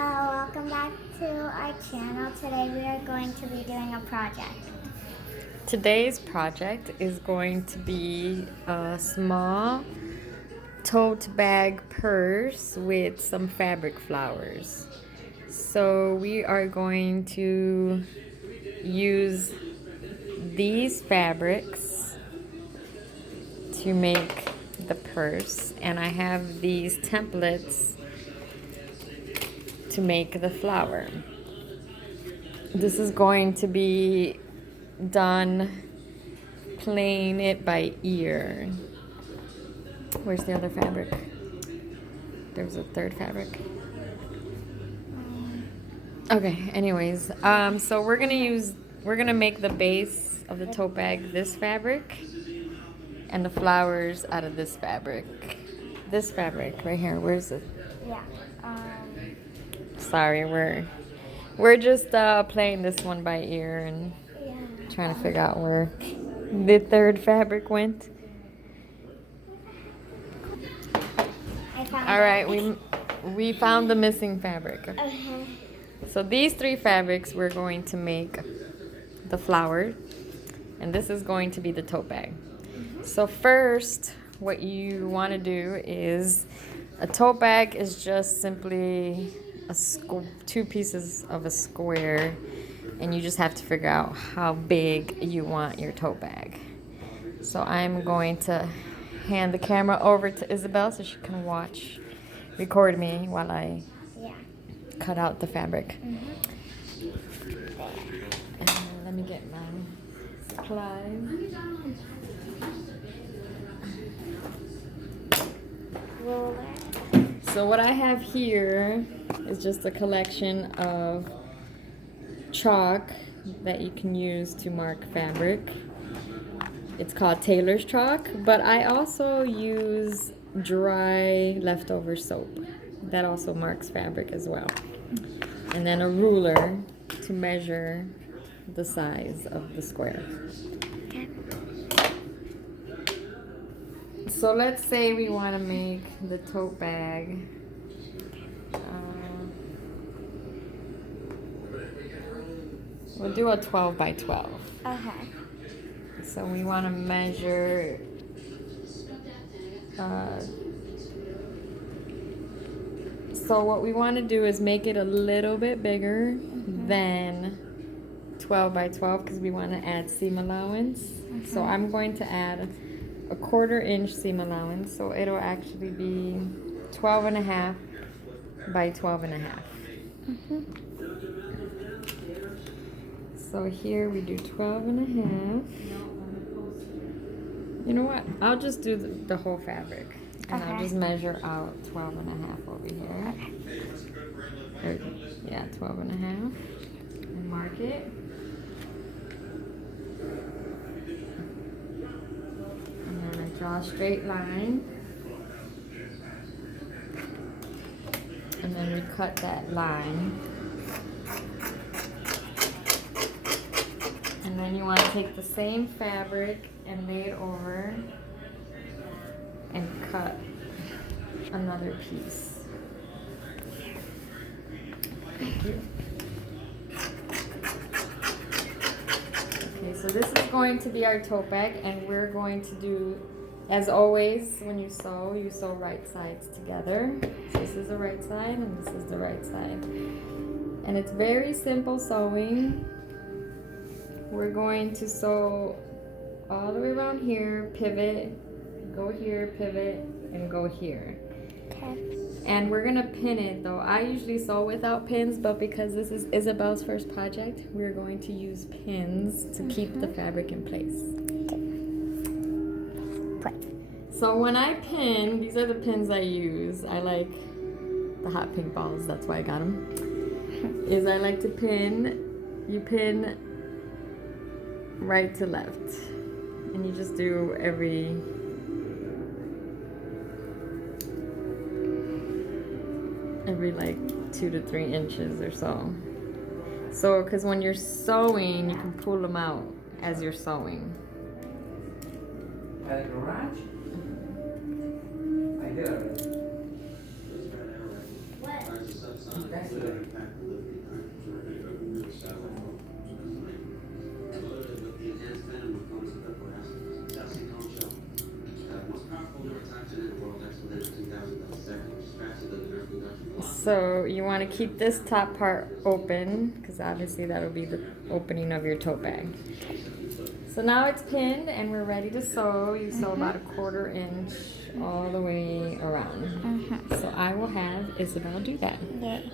Hello, welcome back to our channel. Today we are going to be doing a project. Today's project is going to be a small tote bag purse with some fabric flowers. So we are going to use these fabrics to make the purse, and I have these templates to make the flower. This is going to be done playing it by ear. Where's the other fabric? There's a third fabric. Okay, anyways, so we're gonna make the base of the tote bag this fabric and the flowers out of this fabric. This fabric right here, where's it? Yeah. Sorry, we're just playing this one by ear and trying to figure out where the third fabric went. All right, we found the missing fabric. So these three fabrics we're going to make the flower, and this is going to be the tote bag. So first, what you want to do is a tote bag is just simply two pieces of a square, and you just have to figure out how big you want your tote bag. So I'm going to hand the camera over to Isabel so she can record me while I cut out the fabric. Let me get my supplies. So what I have here is just a collection of chalk that you can use to mark fabric. It's called tailor's chalk, but I also use dry leftover soap. That also marks fabric as well. And then a ruler to measure the size of the square. So let's say we want to make the tote bag we'll do a 12 by 12. Okay. So we want to measure so what we want to do is make it a little bit bigger than 12 by 12 because we want to add seam allowance. So I'm going to add a 1/4 inch seam allowance, so it'll actually be 12 and a half by 12 and a half. So here we do 12 and a half. You know what? I'll just do the whole fabric. And I'll just measure out 12 and a half over here. Yeah, 12 and a half. And mark it. And then I draw a straight line. And then we cut that line. And then you want to take the same fabric and lay it over and cut another piece. Thank you. Okay, so this is going to be our tote bag, and we're going to do, as always, when you sew right sides together. So this is the right side and this is the right side. And it's very simple sewing. We're going to sew all the way around here, pivot, go here, pivot, and go here. Okay. And we're gonna pin it though. I usually sew without pins, but because this is Isabel's first project, we're going to use pins to keep the fabric in place. So when I pin, these are the pins I use. I like the hot pink balls, that's why I got them. Is I like to pin, you pin right to left. And you just do every like 2 to 3 inches or so. So, because when you're sewing, you can pull them out as you're sewing. At a garage? I did it. So you want to keep this top part open because obviously that'll be the opening of your tote bag. So now it's pinned and we're ready to sew. You sew about a 1/4 inch all the way around. So I will have Isabel do that. Yay.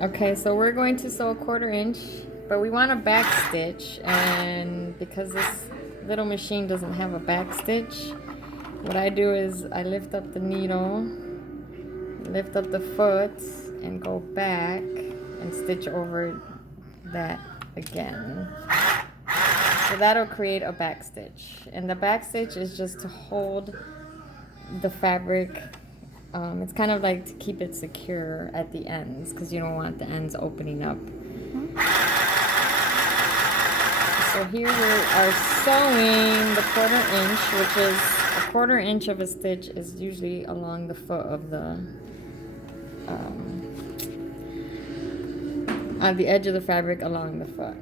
Okay, so we're going to sew a 1/4 inch, but we want a back stitch, and because this little machine doesn't have a back stitch, what I do is I lift up the needle, lift up the foot, and go back and stitch over that again. So that'll create a back stitch, and the back stitch is just to hold the fabric. It's kind of like to keep it secure at the ends because you don't want the ends opening up. So here we are sewing the 1/4 inch, which is a 1/4 inch of a stitch is usually along the foot of the on the edge of the fabric along the foot.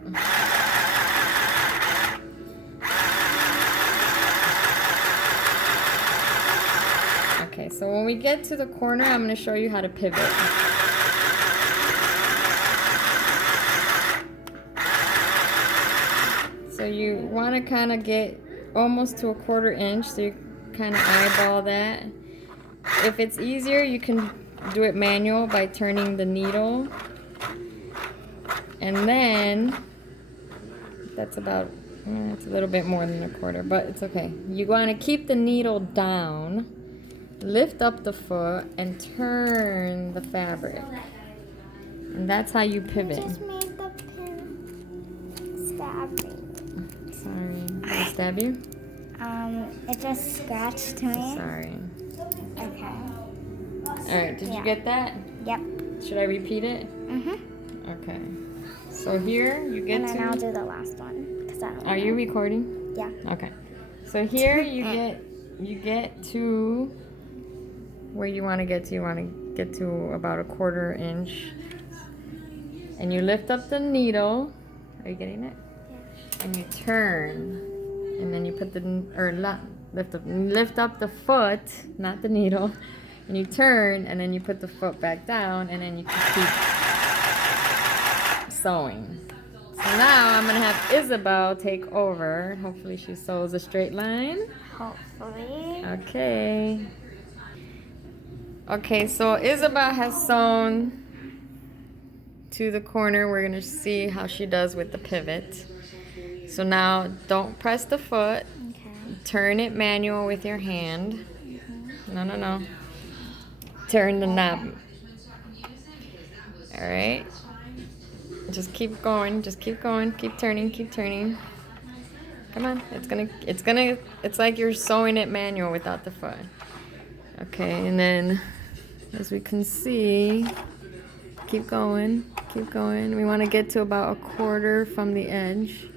Okay, so when we get to the corner, I'm going to show you how to pivot. So you want to kind of get almost to a 1/4 inch, so you kind of eyeball that. If it's easier, you can do it manual by turning the needle. And then, that's about, it's a little bit more than a 1/4, but it's okay. You want to keep the needle down. Lift up the foot and turn the fabric. And that's how you pivot. I just made the pin stab me. Sorry. Did I stab you? It just scratched me. Sorry. Okay. Alright, did you get that? Yep. Should I repeat it? Okay. So here you get and then to... I'll do the last one. Cause I don't Are you recording? Yeah. Okay. So here you get to where you want to get to. You want to get to about a 1/4 inch. And you lift up the needle. Are you getting it? Yeah. And you turn. And then you put lift up the foot, not the needle. And you turn, and then you put the foot back down, and then you can keep sewing. So now I'm going to have Isabel take over. Hopefully she sews a straight line. Hopefully. Okay. Okay, so Isabel has sewn to the corner. We're going to see how she does with the pivot. So now don't press the foot. Okay. Turn it manual with your hand. No. Turn the knob. All right. Just keep going. Just keep going. Keep turning. Keep turning. Come on. It's like you're sewing it manual without the foot. Okay, and then as we can see, keep going. Keep going. We want to get to about a 1/4 from the edge.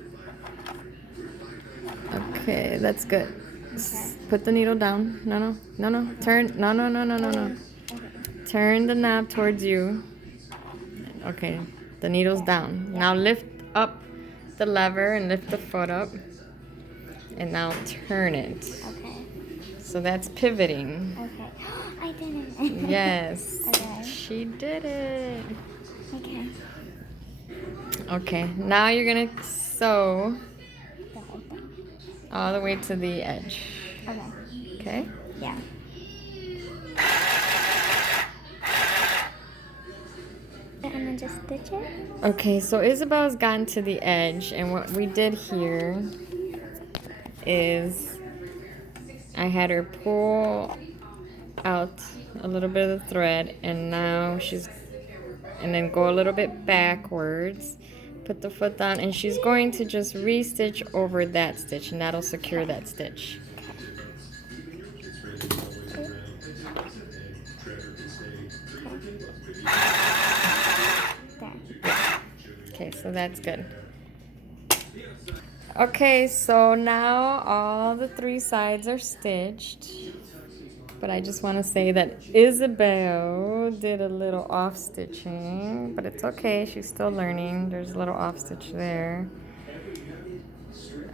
Okay, that's good. Okay. Put the needle down. No. Turn. No. Turn the knob towards you. Okay, the needle's down. Now lift up the lever and lift the foot up. And now turn it. Okay. So that's pivoting. Okay. I did it. Yes. Okay. She did it. Okay. Okay, now you're going to sew The whole thing. all the way to the edge. Okay. Okay? Yeah. And then just stitch it? Okay, so Isabel's gotten to the edge, and what we did here is I had her pull out a little bit of the thread, and now and then go a little bit backwards, put the foot down, and she's going to just re-stitch over that stitch, and that'll secure that stitch. Okay, so that's good. Okay, so now all the 3 sides are stitched, but I just want to say that Isabel did a little off stitching, but it's okay. She's still learning. There's a little off stitch there.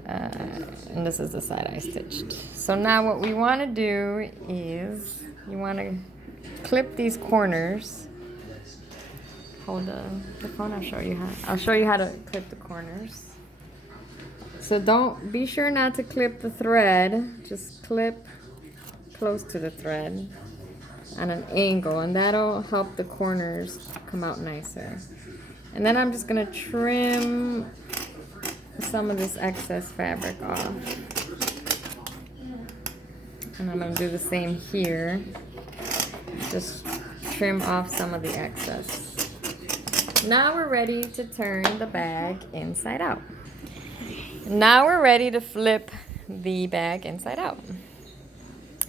And this is the side I stitched. So now what we want to do is you want to clip these corners. Hold the phone. I'll show you how to clip the corners. So don't be sure not to clip the thread. Just clip close to the thread on an angle, and that'll help the corners come out nicer. And then I'm just gonna trim some of this excess fabric off, and I'm gonna do the same here. Just trim off some of the excess. Now we're ready to turn the bag inside out. Now we're ready to flip the bag inside out.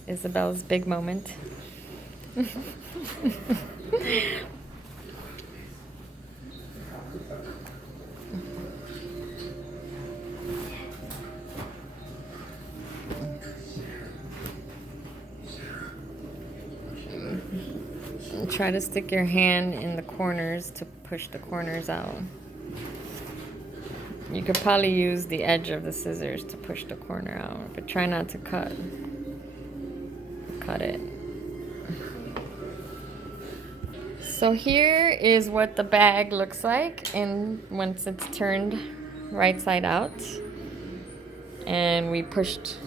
Isabel's big moment. Try to stick your hand in the corners to push the corners out. You could probably use the edge of the scissors to push the corner out, but try not to cut it. So here is what the bag looks like once it's turned right side out, and we pushed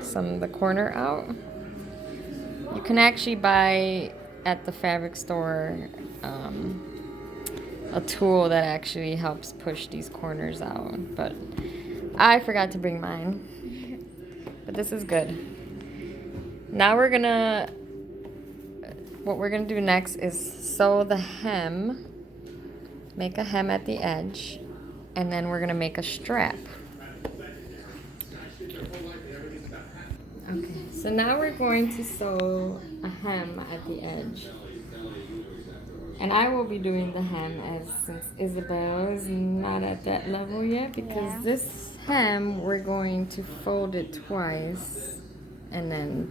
some of the corner out. You can actually buy at the fabric store a tool that actually helps push these corners out, but I forgot to bring mine, but this is good. Now what we're gonna do next is sew the hem, make a hem at the edge, and then we're gonna make a strap. Okay, so now we're going to sew a hem at the edge. And I will be doing the hem since Isabel is not at that level yet, because this hem, we're going to fold it twice and then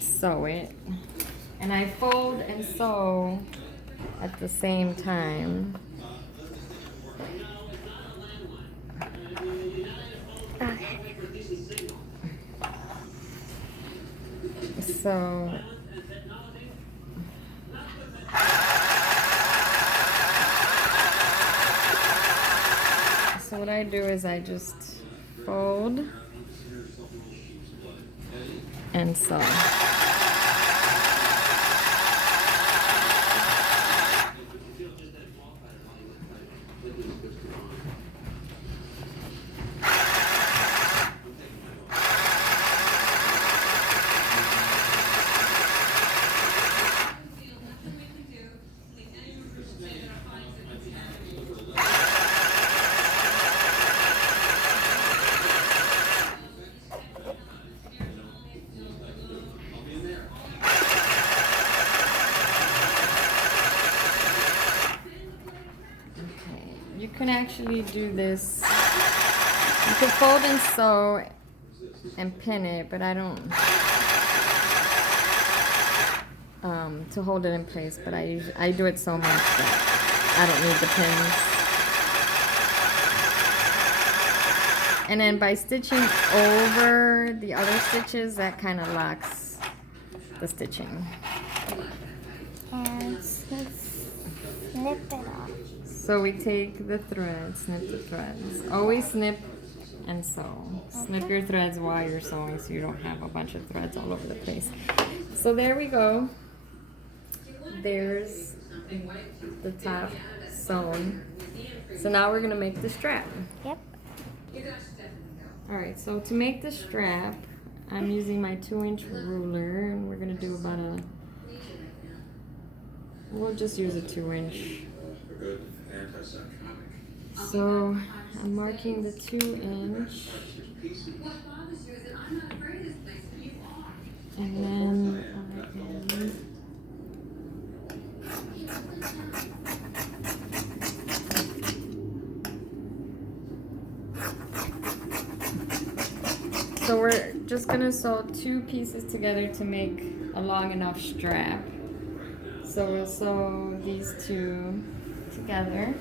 sew it. And I fold and sew at the same time. Okay. So what I do is I just fold and sew. You can actually do this. You can fold and sew and pin it, but I don't to hold it in place, but I do it so much that I don't need the pins. And then by stitching over the other stitches, that kind of locks the stitching. And snip it off. So we take the thread, snip the threads. Always snip and sew. Snip your threads while you're sewing so you don't have a bunch of threads all over the place. So there we go. There's the top sewn. So now we're gonna make the strap. Yep. Alright, so to make the strap, I'm using my 2-inch ruler, and we're gonna do we'll just use a 2-inch. So I'm marking the 2-inch, and then so we're just gonna sew 2 pieces together to make a long enough strap. So we'll sew these 2 together.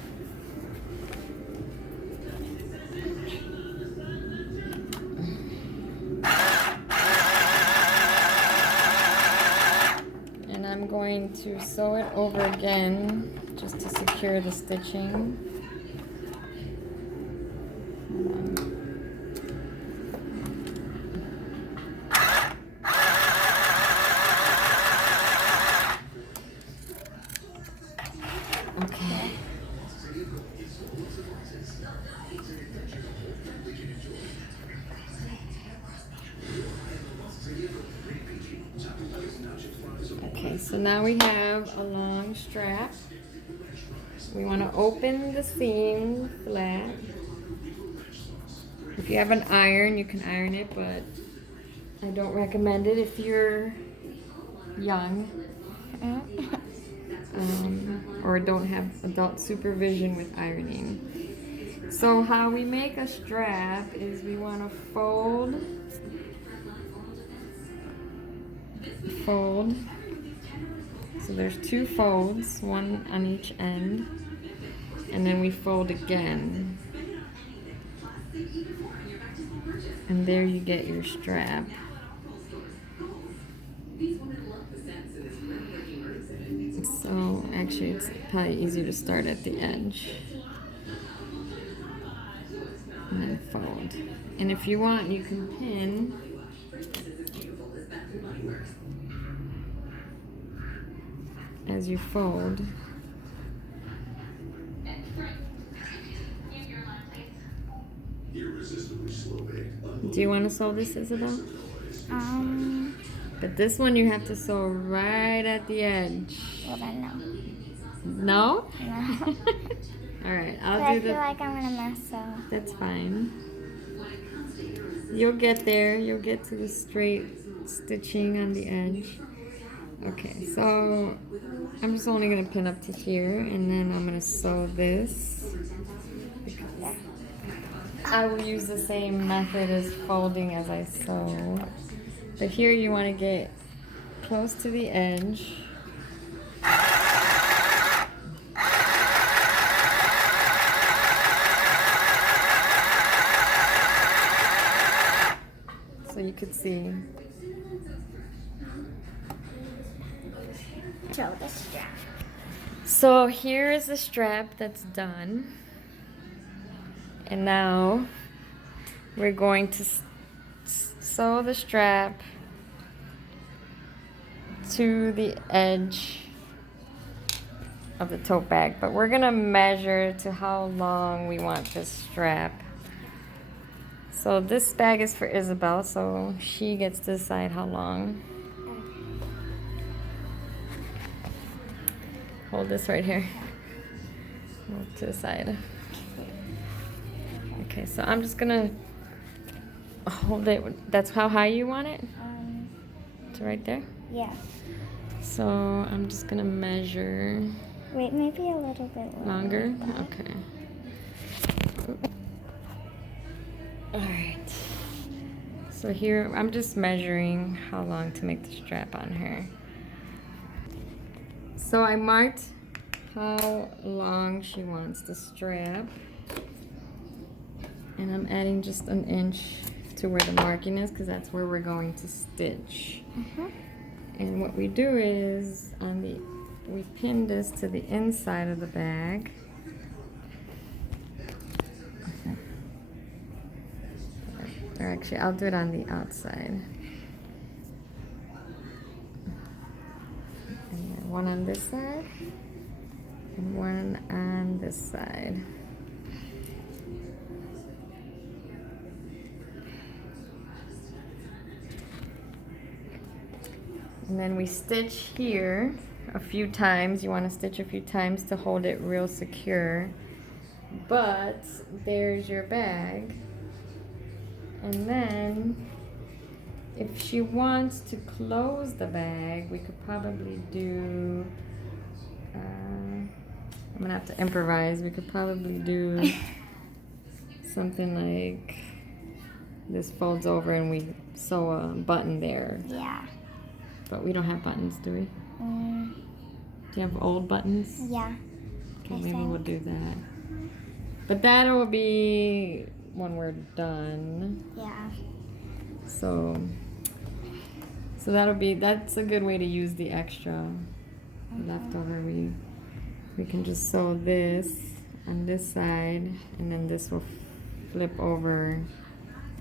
And I'm going to sew it over again just to secure the stitching. Okay. Okay, so now we have a long strap. We want to open the seam flat. If you have an iron, you can iron it, but I don't recommend it if you're young or don't have adult supervision with ironing. So how we make a strap is we want to fold. So there's 2 folds, one on each end, and then we fold again. And there you get your strap. So actually it's probably easier to start at the edge and then fold. And if you want, you can pin as you fold. Do you want to sew this, Isabel? But this one you have to sew right at the edge. Well then, no. No? No. Alright, I feel like I'm gonna mess up. That's fine. You'll get there. You'll get to the straight stitching on the edge. Okay, so I'm just only going to pin up to here, and then I'm going to sew this. I will use the same method as folding as I sew. But here you want to get close to the edge. So you could see. Show the strap. So here is the strap that's done. And now we're going to sew the strap to the edge of the tote bag. But we're going to measure to how long we want this strap. So this bag is for Isabel, so she gets to decide how long. Hold this right here. Move to the side. Okay, so I'm just gonna hold it. That's how high you want it? To right there? Yeah. So I'm just gonna measure. Wait, maybe a little bit Longer? Okay. Alright. So here, I'm just measuring how long to make the strap on her. So I marked how long she wants the strap. And I'm adding just an inch to where the marking is because that's where we're going to stitch. And what we do is we pin this to the inside of the bag. Or actually, I'll do it on the outside. And then one on this side and one on this side. And then we stitch here a few times. You want to stitch a few times to hold it real secure. But there's your bag. And then if she wants to close the bag, we could probably do, I'm gonna have to improvise. We could probably do something like this folds over and we sew a button there. Yeah. But we don't have buttons, do we? Mm, Do you have old buttons? yeah. Okay, I maybe think. we'll do that. But that'll be when we're done. Yeah. So that's a good way to use the extra leftover. We can just sew this on this side, and then this will flip over,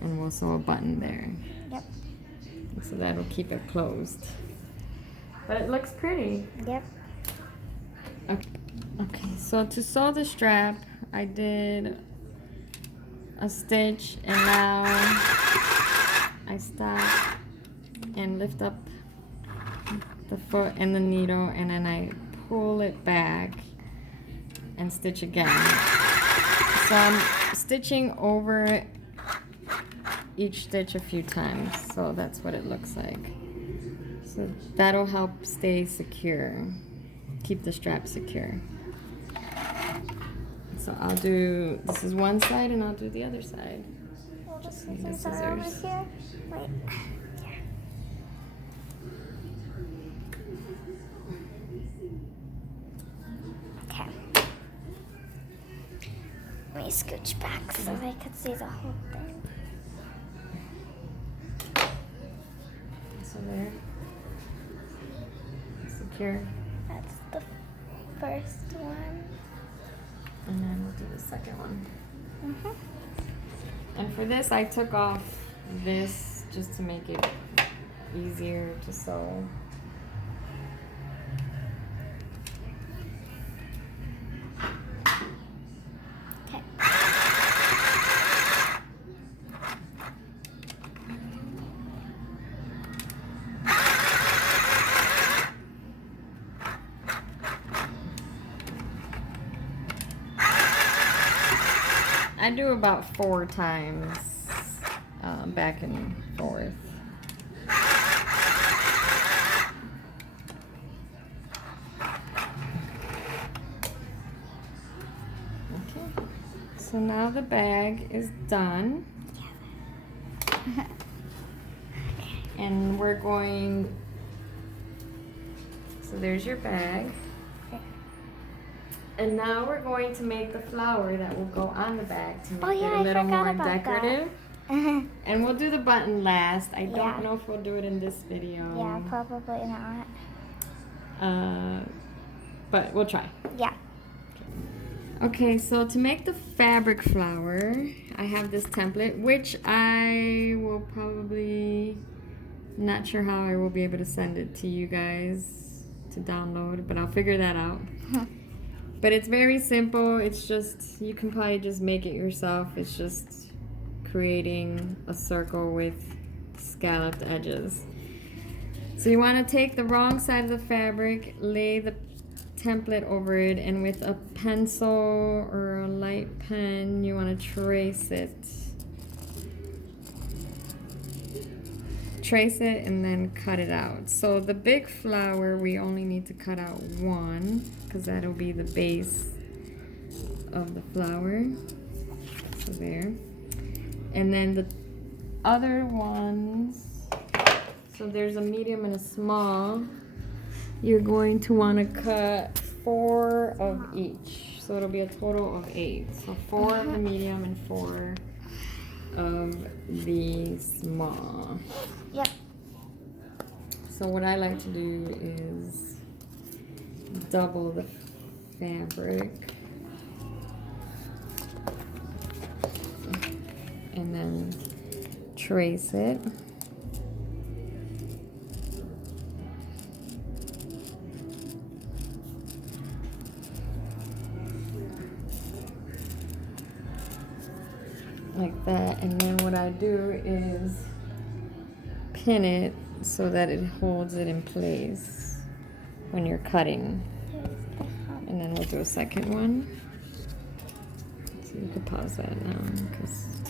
and we'll sew a button there. Yep. So that'll keep it closed. But it looks pretty. Yep. Okay, so to sew the strap, I did a stitch, and now I stop and lift up the foot and the needle, and then I pull it back and stitch again. So I'm stitching over each stitch a few times, so that's what it looks like. So that'll help stay secure, keep the strap secure. So I'll do, this is one side, and I'll do the other side. Well, the Just need the scissors are over scissors. here. Wait. Okay. Let me scooch back so I could see the whole thing. So there. Secure. That's the first one. And then we'll do the second one. Mhm. And for this, I took off this just to make it easier to sew. Okay. I do about 4 times back and forth. Okay, so now the bag is done. And we're going, so there's your bag. And now we're going to make the flower that will go on the bag to make Oh, yeah, it a I little forgot more about that. decorative. And we'll do the button last. I Yeah. don't know if we'll do it in this video. Yeah, probably not. But we'll try. Yeah. Okay, so to make the fabric flower, I have this template, which I will probably, not sure how I will be able to send it to you guys to download, but I'll figure that out. But it's very simple. It's just, you can probably just make it yourself. It's just creating a circle with scalloped edges. So you want to take the wrong side of the fabric, lay the template over it, and with a pencil or a light pen, you want to trace it. Trace it and then cut it out. So the big flower, we only need to cut out one, because that'll be the base of the flower. So there. And then the other ones, so there's a medium and a small. You're going to want to cut 4 of each. So it'll be a total of 8. So 4 of the medium and 4 of the small. Yep. So what I like to do is double the fabric and then trace it. Like that, and then what I do is pin it so that it holds it in place when you're cutting. And then we'll do a second one. So you could pause that now, because